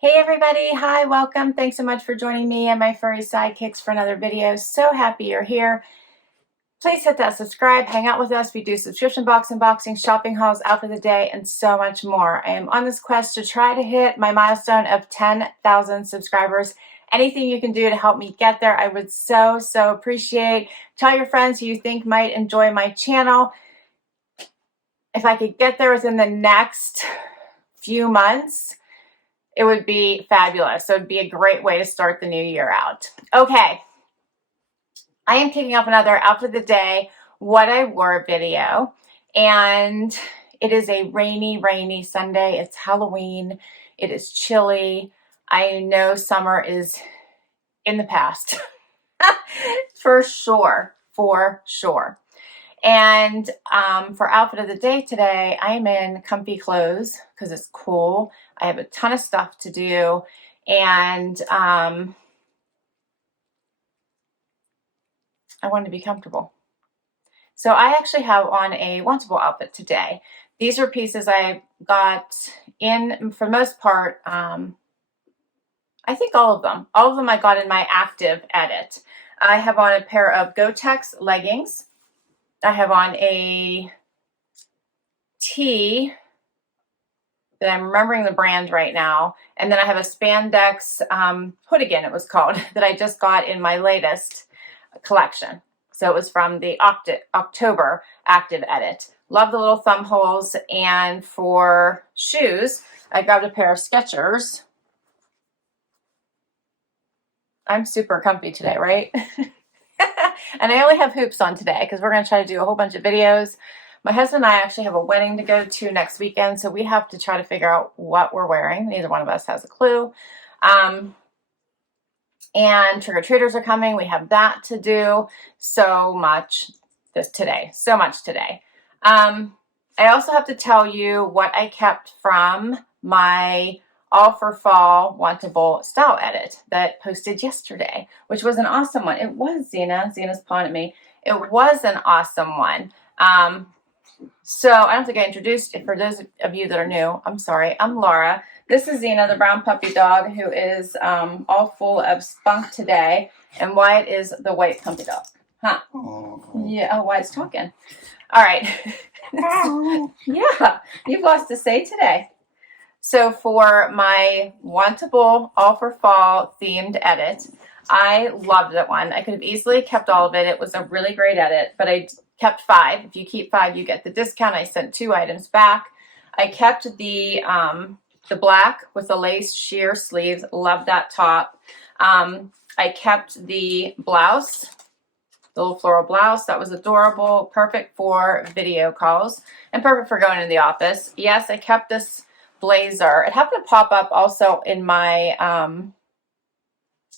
Hey everybody, hi, welcome. Thanks so much for joining me and my furry sidekicks for another video. So happy you're here. Please hit that subscribe, hang out with us. We do subscription box unboxing, shopping hauls, outfit of the day, and so much more. I am on this quest to try to hit my milestone of 10,000 subscribers. Anything you can do to help me get there, I would so appreciate. Tell your friends who you think might enjoy my channel. If I could get there within the next few months, it would be fabulous. So it'd be a great way to start the new year out. Okay, I am kicking off another outfit of the day, what I wore video, and it is a rainy Sunday. It's Halloween. It is chilly. I know summer is in the past, for sure. And for outfit of the day today, I'm in comfy clothes because it's cool. I have a ton of stuff to do, and I want to be comfortable. So I actually have on a Wantable outfit today. These are pieces I got in, for the most part, I think all of them. All of them I got in my active edit. I have on a pair of Gottex leggings. I have on a tee that I'm remembering the brand right now. And then I have a spandex Hoodigan, it was called, that I just got in my latest collection. So it was from the October active edit. Love the little thumb holes. And for shoes, I grabbed a pair of Skechers. I'm super comfy today, right? And I only have hoops on today because we're going to try to do a whole bunch of videos. My husband and I actually have a wedding to go to next weekend, so we have to try to figure out what we're wearing. Neither one of us has a clue. And trick-or-treaters are coming. We have that to do. So much today. I also have to tell you what I kept from my All for Fall Wantable style edit that posted yesterday, which was an awesome one. It was Zena's pawing at me. It was an awesome one. So I don't think I introduced it. For those of you that are new, I'm sorry. I'm Laura. This is Zena, the brown puppy dog, who is all full of spunk today. And Wyatt is the white puppy dog. Huh? Yeah, oh, Wyatt's talking. All right. Yeah, you've lots to say today. So for my Wantable All for Fall themed edit, I loved that one. I could have easily kept all of it. It was a really great edit, but I kept 5. If you keep 5, you get the discount. I sent 2 items back. I kept the black with the lace sheer sleeves. Love that top. I kept the blouse, the little floral blouse. That was adorable. Perfect for video calls and perfect for going to the office. Yes, I kept this blazer. It happened to pop up also in my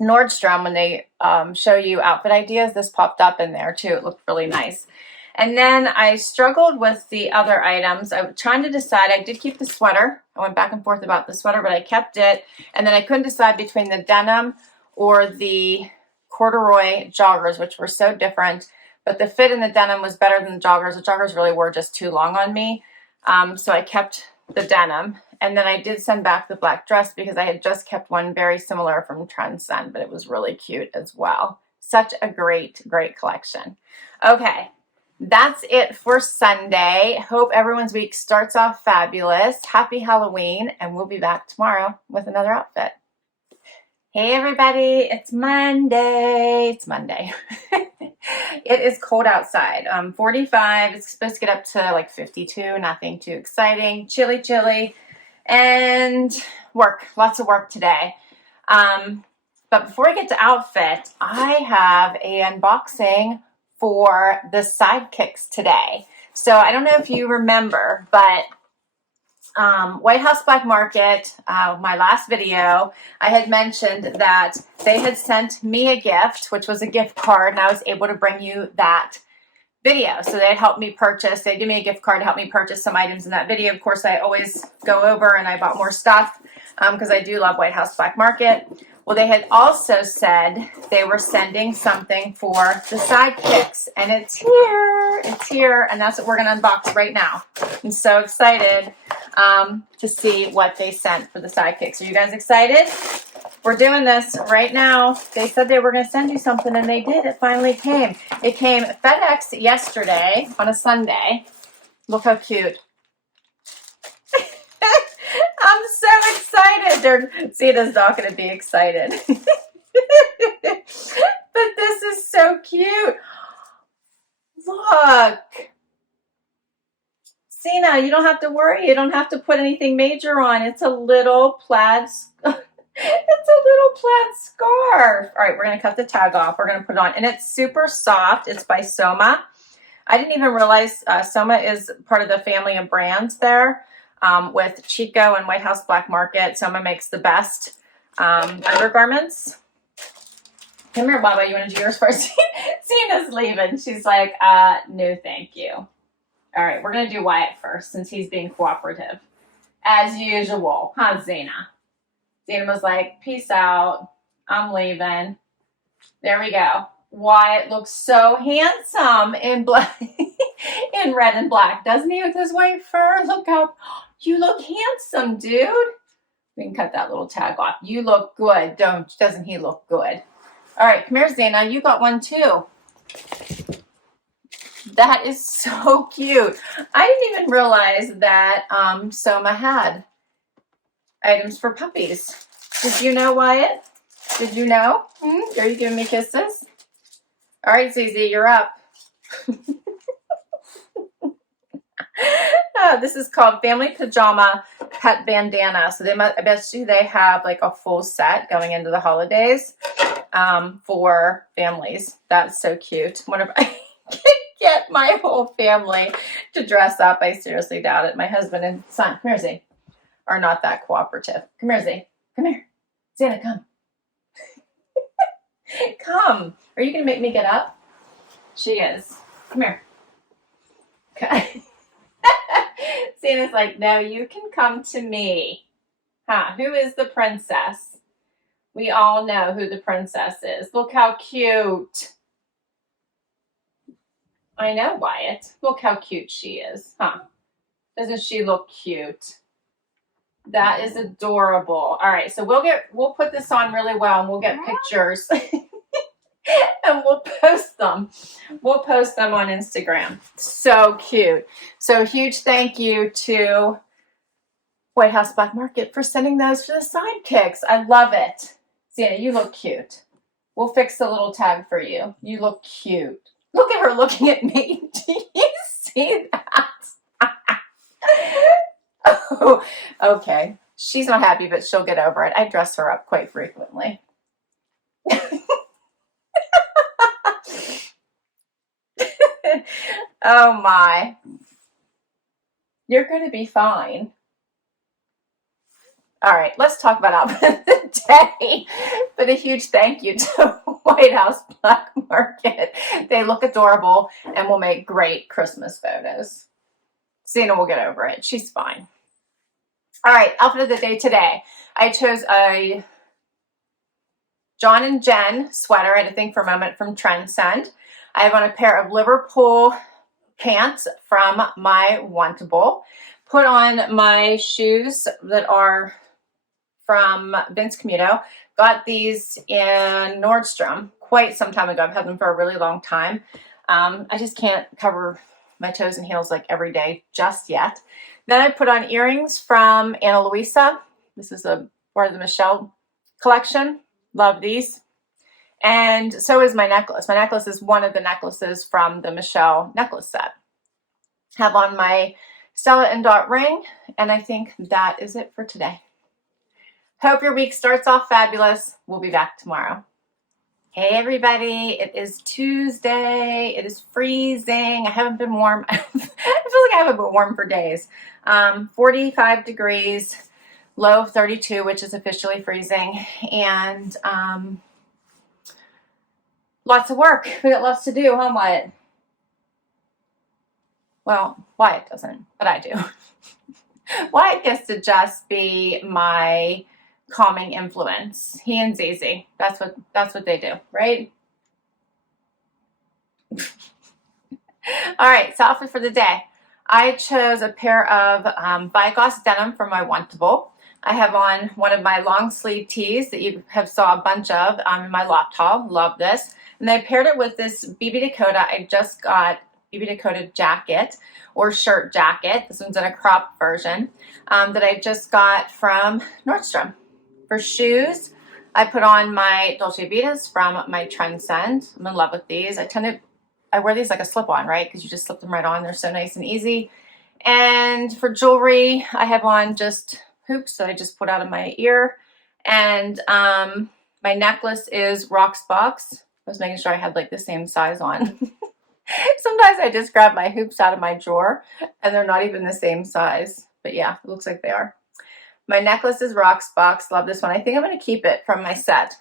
Nordstrom when they show you outfit ideas. This popped up in there too. It looked really nice. And then I struggled with the other items. I was trying to decide. I did keep the sweater. I went back and forth about the sweater, but I kept it. And then I couldn't decide between the denim or the corduroy joggers, which were so different. But the fit in the denim was better than the joggers. The joggers really were just too long on me. So I kept the denim. And then I did send back the black dress because I had just kept one very similar from Trendsend, but it was really cute as well. Such a great collection. Okay, that's it for Sunday. Hope everyone's week starts off fabulous. Happy Halloween, and we'll be back tomorrow with another outfit. Hey everybody, it's Monday. It's Monday. It is cold outside. 45. It's supposed to get up to like 52. Nothing too exciting. Chilly. And work. Lots of work today. But before I get to outfit, I have an unboxing for the Sidekicks today. So I don't know if you remember, but White House Black Market, my last video, I had mentioned that they had sent me a gift, which was a gift card, and I was able to bring you that video. So they had helped me purchase, they gave me a gift card to help me purchase some items in that video. Of course, I always go over and I bought more stuff because I do love White House Black Market. Well, they had also said they were sending something for the Sidekicks, and it's here, and that's what we're going to unbox right now. I'm so excited. to see what they sent for the Sidekicks. Are you guys excited? We're doing this right now. They said they were going to send you something, and they did. It finally came. It came FedEx yesterday on a Sunday. Look how cute. I'm so excited. Zeta's not going to be excited. But this is so cute. Look. Zena, you don't have to worry. You don't have to put anything major on. It's a little plaid. It's a little plaid scarf. All right, we're going to cut the tag off. We're going to put it on. And it's super soft. It's by Soma. I didn't even realize Soma is part of the family of brands there with Chico and White House Black Market. Soma makes the best undergarments. Come here, Baba. You want to do yours first? Zena's leaving. She's like, no, thank you. All right, we're going to do Wyatt first since he's being cooperative. As usual, huh, Zena? Zena was like, peace out. I'm leaving. There we go. Wyatt looks so handsome in black, in red and black, doesn't he, with his white fur? Look how, you look handsome, dude. We can cut that little tag off. You look good, doesn't he look good? All right, come here, Zena. You got one too. That is so cute. I didn't even realize that Soma had items for puppies. Did you know, Wyatt? Did you know? Are you giving me kisses? All right, Zizi, you're up. This is called Family Pajama Pet Bandana. So I bet you they have like a full set going into the holidays for families. That's so cute. Whenever I can get my whole family to dress up, I seriously doubt it. My husband and son, come here, Z, are not that cooperative. Come here, Z. Come here. Zena, come. Come. Are you going to make me get up? She is. Come here. Okay. Zena's like, no, you can come to me. Huh? Who is the princess? We all know who the princess is. Look how cute. I know, Wyatt. Look how cute she is. Huh? Doesn't she look cute? That is adorable. All right, so we'll put this on really well, and we'll get pictures, and we'll post them. We'll post them on Instagram. So cute. So huge thank you to White House Black Market for sending those for the Sidekicks. I love it. Zena, you look cute. We'll fix the little tag for you. You look cute. Look at her looking at me. Do you see that? Oh, okay. She's not happy, but she'll get over it. I dress her up quite frequently. Oh my. You're going to be fine. All right, let's talk about outfit of the day. But a huge thank you to White House Black Market. They look adorable and will make great Christmas photos. Zena will get over it. She's fine. All right, outfit of the day today. I chose a John and Jenn sweater. I had to think for a moment from Trendsend. I have on a pair of Liverpool pants from my Wantable. Put on my shoes that are from Vince Camuto. Got these in Nordstrom quite some time ago. I've had them for a really long time. I just can't cover my toes and heels like every day just yet. Then I put on earrings from Luisa. This is a part of the Michelle collection. Love these. And so is my necklace. My necklace is one of the necklaces from the Michelle necklace set. Have on my Stella and Dot ring, and I think that is it for today. Hope your week starts off fabulous. We'll be back tomorrow. Hey everybody, it is Tuesday. It is freezing. I haven't been warm. I feel like I haven't been warm for days. 45 degrees, low of 32, which is officially freezing, and lots of work. We got lots to do, huh, Wyatt? Well, Wyatt doesn't, but I do. Wyatt gets to just be my calming influence. He and Zizi. That's what they do, right? All right, so outfit for the day. I chose a pair of Vigoss denim for my Wantable. I have on one of my long sleeve tees that you have saw a bunch of in my loft haul. Love this. And I paired it with this BB Dakota. I just got BB Dakota jacket or shirt jacket. This one's in a crop version that I just got from Nordstrom. For shoes, I put on my Dolce Vitas from my Trendsend. I'm in love with these. I wear these like a slip-on, right? Because you just slip them right on. They're so nice and easy. And for jewelry, I have on just hoops that I just put out of my ear. And my necklace is Rocksbox. I was making sure I had like the same size on. Sometimes I just grab my hoops out of my drawer and they're not even the same size. But yeah, it looks like they are. My necklace is Rocksbox. Love this one. I think I'm going to keep it from my set.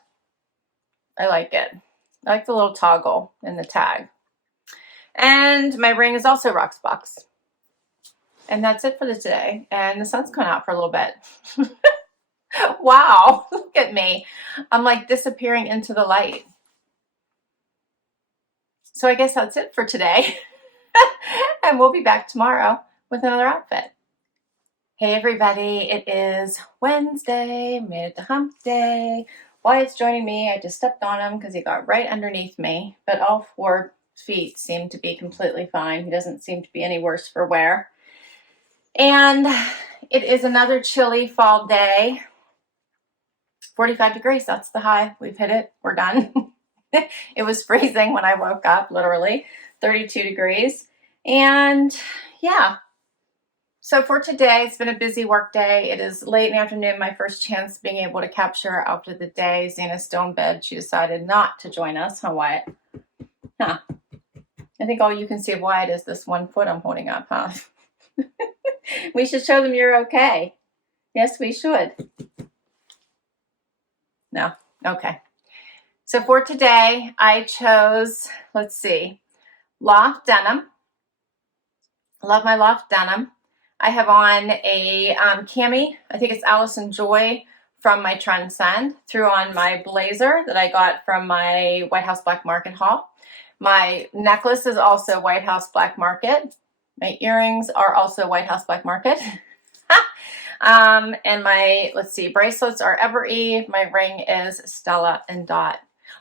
I like it. I like the little toggle in the tag. And my ring is also Rocksbox. And that's it for today. And the sun's coming out for a little bit. Wow, look at me. I'm like disappearing into the light. So I guess that's it for today. And we'll be back tomorrow with another outfit. Hey everybody, it is Wednesday, made it to hump day. Wyatt's joining me. I just stepped on him because he got right underneath me, but all 4 feet seem to be completely fine. He doesn't seem to be any worse for wear. And it is another chilly fall day. 45 degrees, that's the high. We've hit it, we're done. It was freezing when I woke up, literally 32 degrees. And yeah, so for today, it's been a busy work day. It is late in the afternoon, my first chance being able to capture after the day. Xana's still in bed. She decided not to join us, huh, Wyatt? Huh. I think all you can see of Wyatt is this one foot I'm holding up, huh? We should show them you're okay. Yes, we should. No? Okay. So for today, I chose, let's see, loft denim. Love my loft denim. I have on a Cami, I think it's Allison Joy from my Trendsend. Threw on my blazer that I got from my White House Black Market haul. My necklace is also White House Black Market. My earrings are also White House Black Market. And my, let's see, bracelets are Evereve. My ring is Stella and Dot.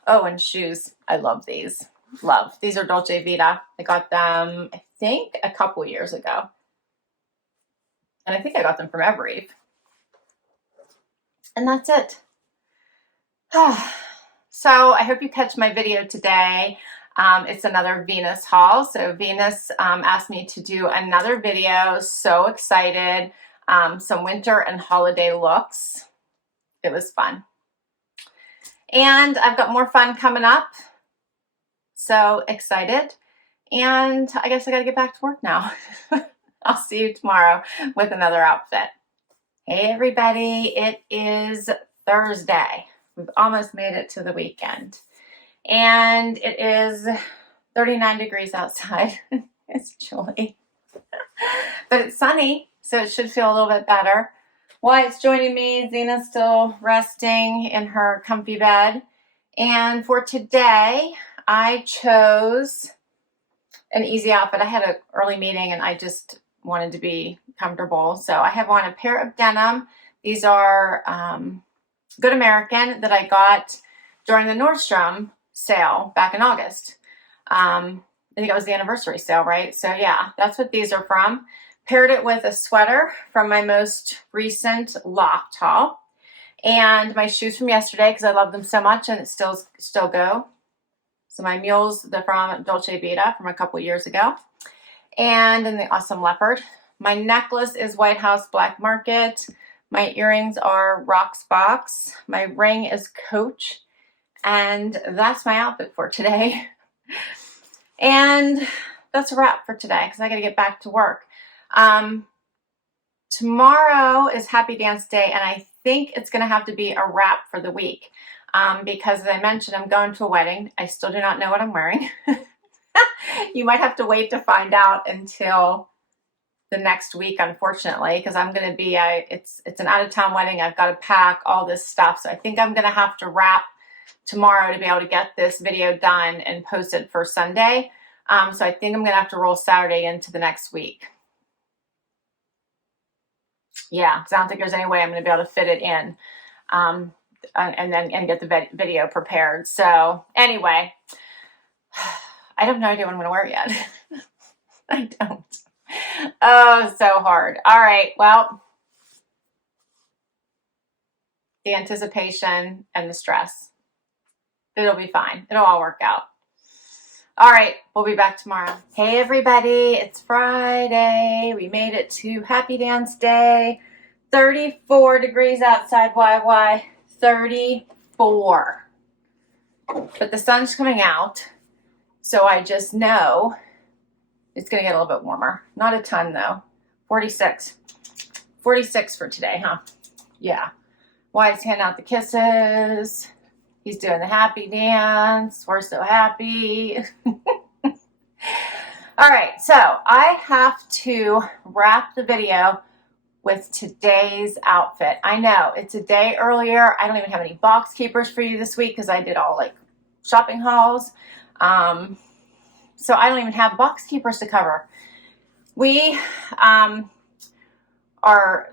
Oh, and shoes. I love these. Love. These are Dolce Vita. I got them, I think, a couple years ago. And I think I got them from Evereve. And that's it. So I hope you catch my video today. It's another Venus haul. So Venus asked me to do another video. So excited. Some winter and holiday looks. It was fun. And I've got more fun coming up. So excited. And I guess I got to get back to work now. I'll see you tomorrow with another outfit. Hey everybody, it is Thursday. We've almost made it to the weekend. And it is 39 degrees outside. It's chilly. But it's sunny, so it should feel a little bit better. Wyatt's joining me. Xana's still resting in her comfy bed. And for today, I chose an easy outfit. I had an early meeting and I just wanted to be comfortable. So I have on a pair of denim. These are Good American that I got during the Nordstrom sale back in August. I think it was the anniversary sale, right? So yeah, that's what these are from. Paired it with a sweater from my most recent loft haul. And my shoes from yesterday because I love them so much and it still go. So my mules, they're from Dolce Vita from a couple years ago. And then the awesome leopard. My necklace is White House Black Market. My earrings are Rocksbox. My ring is Coach. And that's my outfit for today. And that's a wrap for today because I got to get back to work. Tomorrow is Happy Dance Day, and I think it's going to have to be a wrap for the week because, as I mentioned, I'm going to a wedding. I still do not know what I'm wearing. You might have to wait to find out until the next week, unfortunately, because I'm going to be, it's an out-of-town wedding. I've got to pack all this stuff, so I think I'm going to have to wrap tomorrow to be able to get this video done and posted for Sunday. So I think I'm going to have to roll Saturday into the next week. Yeah, because I don't think there's any way I'm going to be able to fit it in, and get the video prepared. So anyway, I have no idea what I'm going to wear yet. I don't. Oh, so hard. All right. Well, the anticipation and the stress. It'll be fine. It'll all work out. All right. We'll be back tomorrow. Hey, everybody. It's Friday. We made it to Happy Dance Day. 34 degrees outside, YY. 34. But the sun's coming out, so I just know it's going to get a little bit warmer. Not a ton, though. 46. 46 for today, huh? Yeah. Wyatt's handing out the kisses. He's doing the happy dance. We're so happy. All right, so I have to wrap the video with today's outfit. I know it's a day earlier. I don't even have any box keepers for you this week because I did all like shopping hauls. So I don't even have box keepers to cover. We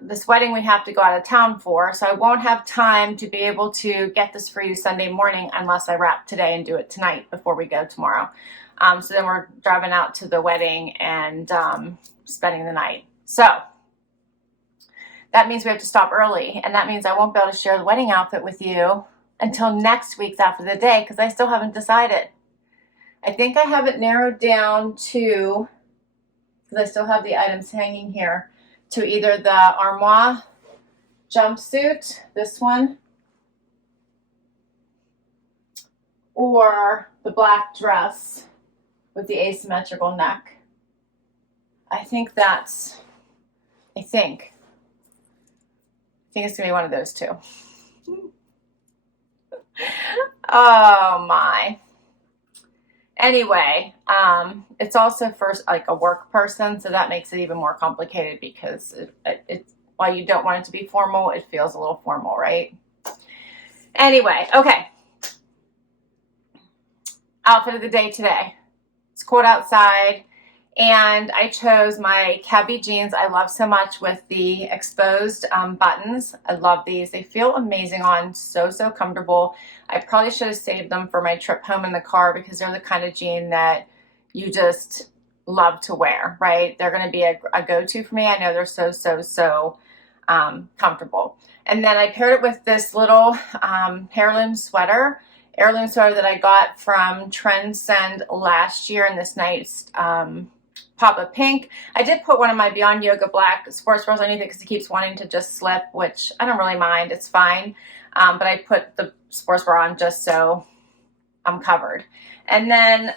this wedding we have to go out of town for, so I won't have time to be able to get this for you Sunday morning unless I wrap today and do it tonight before we go tomorrow. So then we're driving out to the wedding and spending the night. So that means we have to stop early, and that means I won't be able to share the wedding outfit with you until next week's Outfit of the Day because I still haven't decided. I think I have it narrowed down to, because I still have the items hanging here, to either the Armoire jumpsuit, this one, or the black dress with the asymmetrical neck. I think it's going to be one of those two. Oh my. Anyway, it's also for like a work person, so that makes it even more complicated because it's while you don't want it to be formal, it feels a little formal, right? Anyway, okay. Outfit of the day today. It's cold outside, and I chose my Cabi jeans I love so much with the exposed buttons. I love these. They feel amazing on, so comfortable. I probably should have saved them for my trip home in the car because they're the kind of jean that you just love to wear, right? They're going to be a go-to for me. I know they're so comfortable. And then I paired it with this little heirloom sweater that I got from Trendsend last year in this nice pop of pink. I did put one of my Beyond Yoga black sports bras underneath it because it keeps wanting to just slip, which I don't really mind. It's fine. But I put the sports bra on just so I'm covered. And then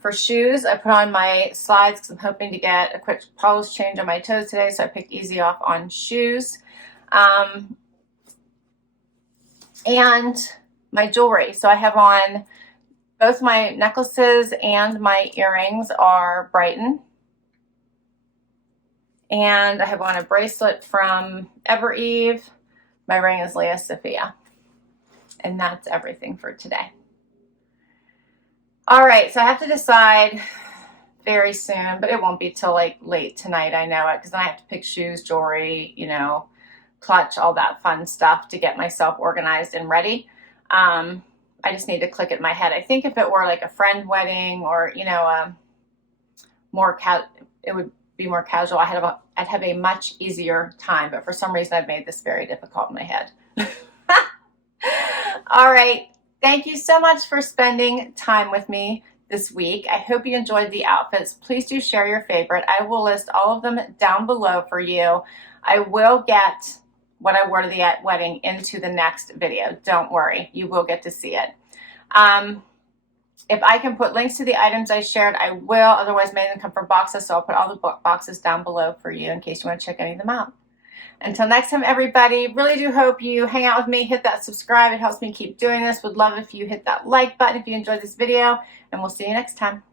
for shoes, I put on my slides because I'm hoping to get a quick polish change on my toes today, so I picked Easy Off on shoes. And my jewelry. So I have on both my necklaces and my earrings are Brighton. And I have on a bracelet from Evereve. My ring is Leia Sophia. And that's everything for today. All right, so I have to decide very soon, but it won't be till like late tonight, I know it, because then I have to pick shoes, jewelry, you know, clutch, all that fun stuff to get myself organized and ready. I just need to click it in my head. I think if it were like a friend wedding or, you know, it would be more casual. I'd have a much easier time, but for some reason I've made this very difficult in my head. All right. Thank you so much for spending time with me this week. I hope you enjoyed the outfits. Please do share your favorite. I will list all of them down below for you. I will get what I wore to the wedding into the next video. Don't worry, you will get to see it. If I can put links to the items I shared, I will. Otherwise, many of them come from boxes, so I'll put all the boxes down below for you in case you want to check any of them out. Until next time, everybody, really do hope you hang out with me. Hit that subscribe. It helps me keep doing this. Would love if you hit that like button if you enjoyed this video, and we'll see you next time.